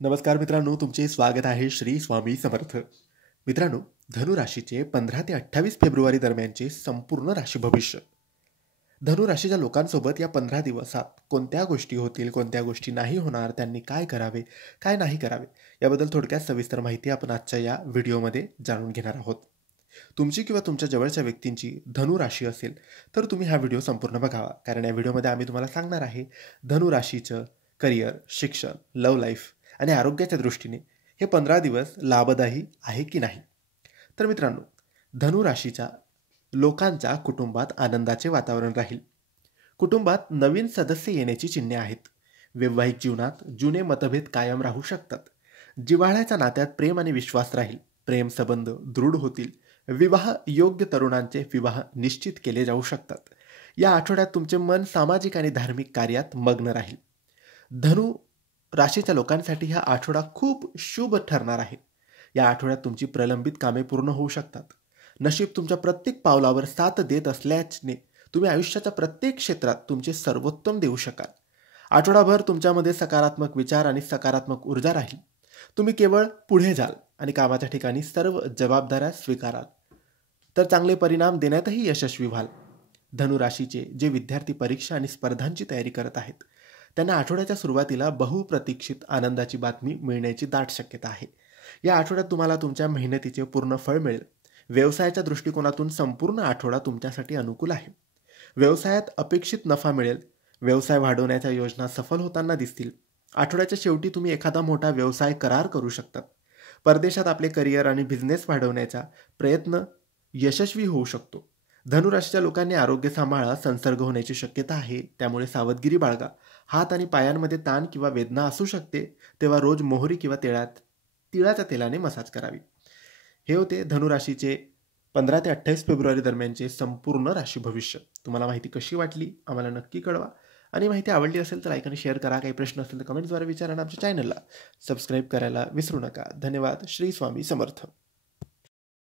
नमस्कार मित्रांनो, तुमचे स्वागत आहे श्री स्वामी समर्थ. मित्रांनो, धनु राशीचे 15 ते 28 फेब्रुवारी दरम्यानचे संपूर्ण राशी भविष्य. धनु राशीच्या लोकांसोबत या 15 दिवसात कोणत्या गोष्टी होतील, कोणत्या गोष्टी नाही होणार, त्यांनी काय करावे, काय नाही करावे, याबद्दल थोडक्यात सविस्तर माहिती आपण आजच्या या व्हिडिओमध्ये जाणून घेणार आहोत. तुमची किंवा तुमच्या जवळच्या व्यक्तींची धनु राशी असेल, तर तुम्ही हा व्हिडिओ संपूर्ण बघावा. कारण या व्हिडिओमध्ये आम्ही तुम्हाला सांगणार आहे धनु राशीचं करिअर, शिक्षण, लव्ह लाईफ आणि आरोग्याच्या दृष्टीने हे 15 दिवस लाभदायी आहे की नाही. तर मित्रांनो, धनु राशीच्या लोकांच्या कुटुंबात आनंदाचे वातावरण राहील. कुटुंबात नवीन सदस्य येण्याची चिन्हे आहेत. वैवाहिक जीवनात जुने मतभेद कायम राहू शकतात. जिव्हाळ्याच्या नात्यात प्रेम आणि विश्वास राहील. प्रेम संबंध दृढ होतील. विवाह योग्य तरुणांचे विवाह निश्चित केले जाऊ शकतात. या आठवड्यात तुमचे मन सामाजिक आणि धार्मिक कार्यात मग्न राहील. धनु राशीच्या लोकांसाठी हा आठवडा खूप शुभ ठरणार आहे. या आठवड्यात तुमची प्रलंबित कामे पूर्ण होऊ शकतात. नशीब तुमच्या प्रत्येक पावलावर साथ देत असल्याने तुम्ही आयुष्याच्या प्रत्येक क्षेत्रात तुमचे सर्वोत्तम देऊ शकाल. आठवडाभर तुमच्यामध्ये सकारात्मक विचार आणि सकारात्मक ऊर्जा राहील. तुम्ही केवळ पुढे जाल आणि कामाच्या ठिकाणी सर्व जबाबदाऱ्या स्वीकाराल, तर चांगले परिणाम देण्यातही यशस्वी व्हाल. धनु राशीचे जे विद्यार्थी परीक्षा आणि स्पर्धांची तयारी करत आहेत, त्यांना आठवड्याच्या सुरुवातीला बहुप्रतीक्षित आनंदाची बातमी मिळण्याची दाट शक्यता आहे. या आठवड्यात तुम्हाला तुमच्या मेहनतीचे पूर्ण फळ मिळेल. व्यवसायाच्या दृष्टिकोनातून संपूर्ण आठवडा तुमच्यासाठी अनुकूल आहे. व्यवसायात अपेक्षित नफा मिळेल. व्यवसाय वाढवण्याच्या योजना सफल होताना दिसतील. आठवड्याच्या शेवटी तुम्ही एखादा मोठा व्यवसाय करार करू शकतात. परदेशात आपले करिअर आणि बिझनेस वाढवण्याचा प्रयत्न यशस्वी होऊ शकतो. धनुराशीच्या लोकांनी आरोग्य सांभाळा. संसर्ग होण्याची शक्यता आहे, त्यामुळे सावधगिरी बाळगा. हात आणि पायांमध्ये ताण किंवा वेदना असू शकते, तेव्हा रोज मोहरी किंवा तिळाच्या तेलाने मसाज करावी. हे होते धनुराशीचे 15 ते 28 फेब्रुवारी दरम्यानचे संपूर्ण राशी भविष्य. तुम्हाला माहिती कशी वाटली आम्हाला नक्की कळवा. आणि माहिती आवडली असेल तर लाईक आणि शेअर करा. काही प्रश्न असेल तर कमेंट्सद्वारे विचारा आणि आमच्या चॅनलला सबस्क्राईब करायला विसरू नका. धन्यवाद. श्री स्वामी समर्थ.